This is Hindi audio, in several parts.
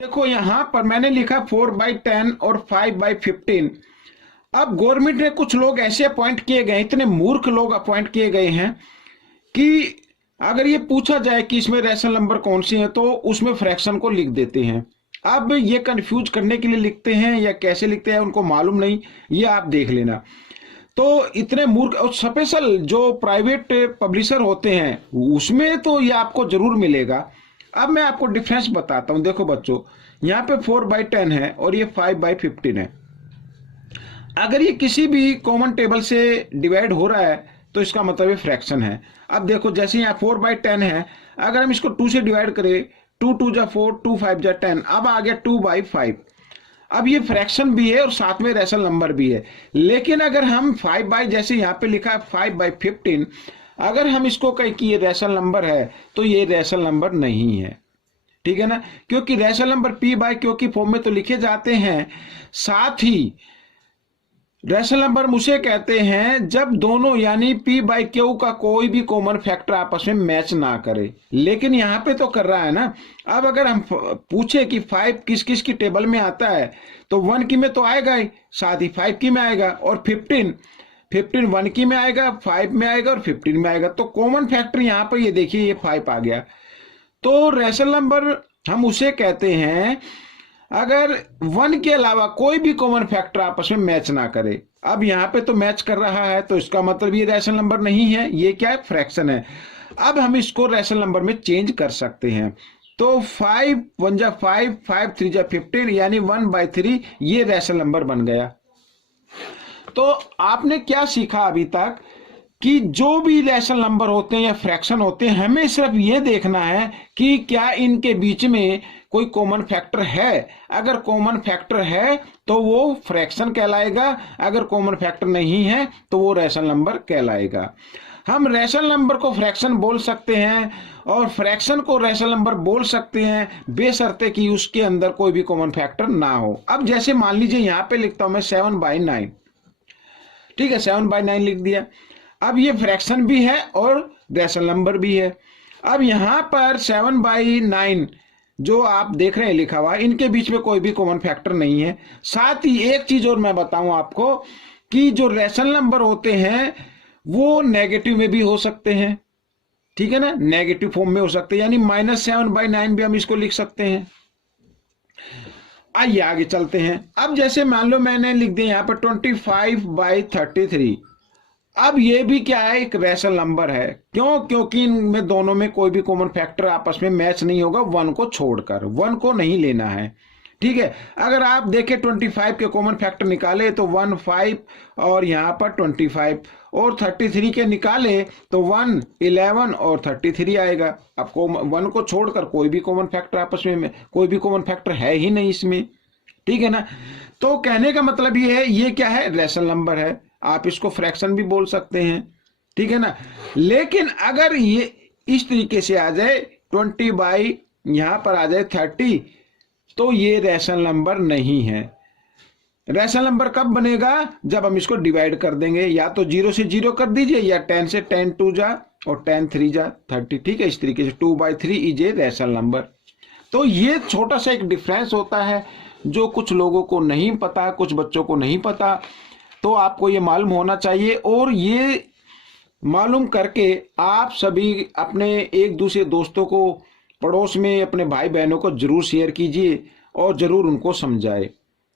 देखो यहाँ पर मैंने लिखा 4/10 और 5/15। अब गवर्नमेंट ने कुछ लोग ऐसे अपॉइंट किए गए, इतने मूर्ख लोग अपॉइंट किए गए हैं कि अगर ये पूछा जाए कि इसमें रैशनल नंबर कौन सी है तो उसमें फ्रैक्शन को लिख देते हैं। अब ये कंफ्यूज करने के लिए लिखते हैं या कैसे लिखते हैं उनको मालूम नहीं, ये आप देख लेना। तो इतने मूर्ख, और स्पेशल जो प्राइवेट पब्लिशर होते हैं उसमें तो ये आपको जरूर मिलेगा। अब मैं आपको डिफरेंस बताता हूं। देखो बच्चों, यहाँ पे 4/10 है और ये 5/15 है। अगर ये किसी भी कॉमन टेबल से डिवाइड हो रहा है तो इसका मतलब ये फ्रैक्शन है। अब देखो जैसे यहाँ 4/10 है, अगर हम इसको 2 से डिवाइड करें, 2 2 जा 4, 2 5 जा 10, अब आ गया 2/5। अब ये फ्रैक्शन भी है और साथ में रैशनल नंबर भी है। लेकिन अगर हम 5 जैसे यहाँ पे लिखा है 5/15, अगर हम इसको कहें कि ये रैशनल नंबर है तो ये रैशनल नंबर नहीं है। ठीक है ना, क्योंकि रैशनल नंबर p/q फॉर्म में तो लिखे जाते हैं। साथ ही रैशनल नंबर उसे कहते हैं जब दोनों यानी p/q का कोई भी कॉमन फैक्टर आपस में मैच ना करे। लेकिन यहाँ पे तो कर रहा है ना। अब अगर हम पूछे कि 5 किस किस की टेबल में आता है तो 1 की में तो आएगा ही, साथ ही 5 की में आएगा, और 15 1 की में आएगा, 5 में आएगा और 15 में आएगा। तो कॉमन फैक्टर यहाँ पर ये देखिए ये 5 आ गया। तो रैशनल नंबर हम उसे कहते हैं अगर 1 के अलावा कोई भी कॉमन फैक्टर आपस में मैच ना करे। अब यहाँ पे तो मैच कर रहा है तो इसका मतलब ये रैशनल नंबर नहीं है, ये क्या है, फ्रैक्शन है। अब हम इसको रैशनल नंबर में चेंज कर सकते हैं। तो 5 1 जा 5, 5 3 जा 15 यानी 1/3 ये रैशनल नंबर बन गया। तो आपने क्या सीखा अभी तक कि जो भी रैशनल नंबर होते हैं या फ्रैक्शन होते हैं, हमें सिर्फ ये देखना है कि क्या इनके बीच में कोई कॉमन फैक्टर है। अगर कॉमन फैक्टर है तो वो फ्रैक्शन कहलाएगा, अगर कॉमन फैक्टर नहीं है तो वो रैशनल नंबर कहलाएगा। हम रैशनल नंबर को फ्रैक्शन बोल सकते हैं और फ्रैक्शन को रैशनल नंबर बोल सकते हैं बेशर्ते कि उसके अंदर कोई भी कॉमन फैक्टर ना हो। अब जैसे मान लीजिए यहाँ पे लिखता हूं मैं 7/9, ठीक है, 7/9 लिख दिया। अब ये फ्रैक्शन भी है और रैशनल नंबर भी है। अब यहां पर 7/9 जो आप देख रहे हैं लिखा हुआ, इनके बीच में कोई भी कॉमन फैक्टर नहीं है। साथ ही एक चीज और मैं बताऊं आपको कि जो रैशनल नंबर होते हैं वो नेगेटिव में भी हो सकते हैं। ठीक है ना, नेगेटिव फॉर्म में हो सकते हैं, यानी -7/9 भी हम इसको लिख सकते हैं। आइए आगे चलते हैं। अब जैसे मान लो मैंने लिख दिया यहाँ पर 25/33। अब ये भी क्या है, एक रैशनल नंबर है। क्यों? क्योंकि इनमें दोनों में कोई भी कॉमन फैक्टर आपस में मैच नहीं होगा, 1 को छोड़कर। 1 को नहीं लेना है, ठीक है। अगर आप देखें 25 के कॉमन फैक्टर निकाले तो 1 5 और यहाँ पर 25, और 33 के निकाले तो 1 11 और 33 आएगा। आपको 1 को छोड़कर कोई भी कॉमन फैक्टर आपस में कोई भी कॉमन फैक्टर है ही नहीं इसमें, ठीक है ना। तो कहने का मतलब ये है, ये क्या है, रैशनल नंबर है। आप इसको फ्रैक्शन भी बोल सकते हैं, ठीक है ना। लेकिन अगर ये इस तरीके से आ जाए 20 यहां पर आ जाए 30 तो ये रैशनल नंबर नहीं है। रैशनल नंबर कब बनेगा, जब हम इसको डिवाइड कर देंगे। या तो 0 से 0 कर दीजिए या 10 से 10 2 जा और 10 3 जा 30, ठीक है। इस तरीके से 2/3 इज ए रैशनल नंबर। तो ये छोटा सा एक डिफरेंस होता है जो कुछ लोगों को नहीं पता, कुछ बच्चों को नहीं पता। तो आपको ये मालूम होना चाहिए, और ये मालूम करके आप सभी अपने एक दूसरे दोस्तों को, पड़ोस में अपने भाई बहनों को जरूर शेयर कीजिए और जरूर उनको समझाए,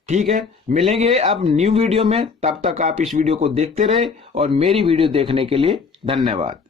ठीक है। मिलेंगे अब न्यू वीडियो में, तब तक आप इस वीडियो को देखते रहे और मेरी वीडियो देखने के लिए धन्यवाद।